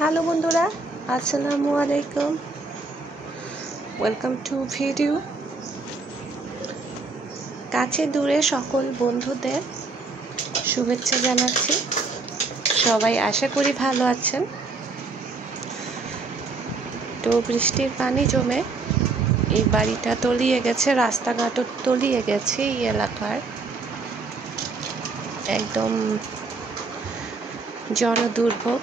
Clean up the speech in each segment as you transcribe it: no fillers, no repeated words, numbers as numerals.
Hello বন্ধুরা, আসসালামু আলাইকুম। Welcome to video. কাছে দূরে সকল বন্ধুদের শুভেচ্ছা জানাচ্ছি। সবাই আশা করি ভালো আছেন। তো বৃষ্টির পানি জমে এই বাড়িটা তলিয়ে গেছে, রাস্তাঘাটও তলিয়ে গেছে। এই এলাকার একদম জনদুর্ভোগ।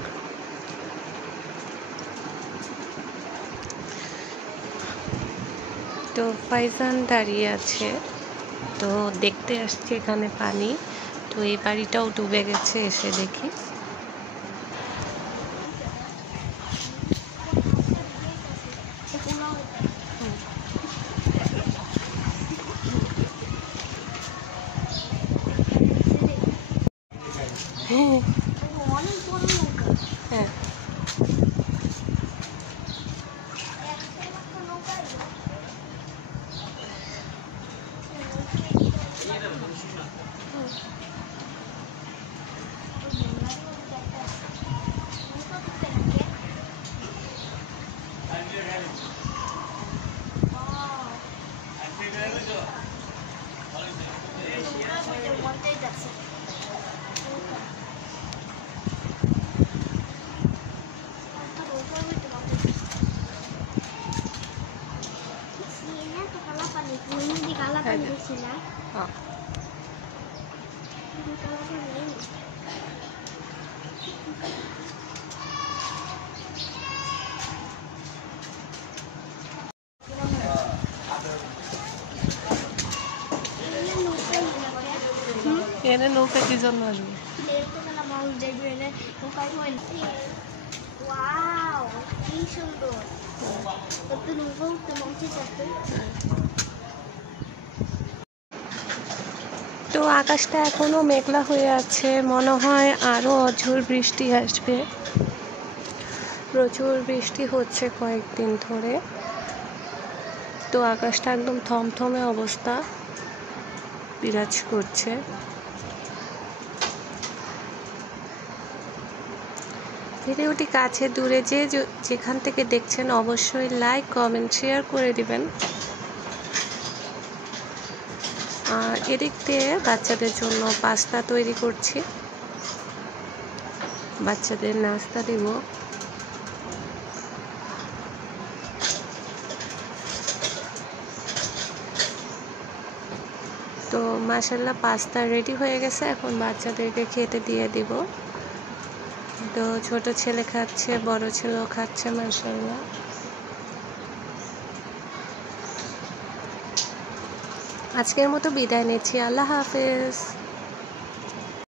তো ফাইজান দাঁড়িয়ে আছে, তো দেখতে আসছে এখানে পানি। তো এই বাড়িটাও ডুবে গেছে, এসে দেখি। হ্যাঁ হ্যাঁ এনে নৌকা কি জন্য আসবে? তো আকাশটা এখনো মেঘলা হয়ে আছে, মনে হয় আরো অঝোর বৃষ্টি আসবে। প্রচুর বৃষ্টি হচ্ছে কয়েকদিন ধরে। তো আকাশটা একদম থমথমে অবস্থা বিরাজ করছে। ভিডিওটি কাছে দূরে যেখান থেকে দেখছেন অবশ্যই লাইক, কমেন্ট, শেয়ার করে দিবেন। আর এদিক দিয়ে বাচ্চাদের জন্য পাস্তা তৈরি করছি, বাচ্চাদের নাস্তা দিব। তো মাশাআল্লাহ পাস্তা রেডি হয়ে গেছে, এখন বাচ্চাদেরকে খেতে দিয়ে দিব। তো ছোট ছেলে খাচ্ছে, বড় ছেলেও খাচ্ছে মাশাআল্লাহ। আজকের মতো বিদায় নিচ্ছি, আল্লাহ হাফেজ।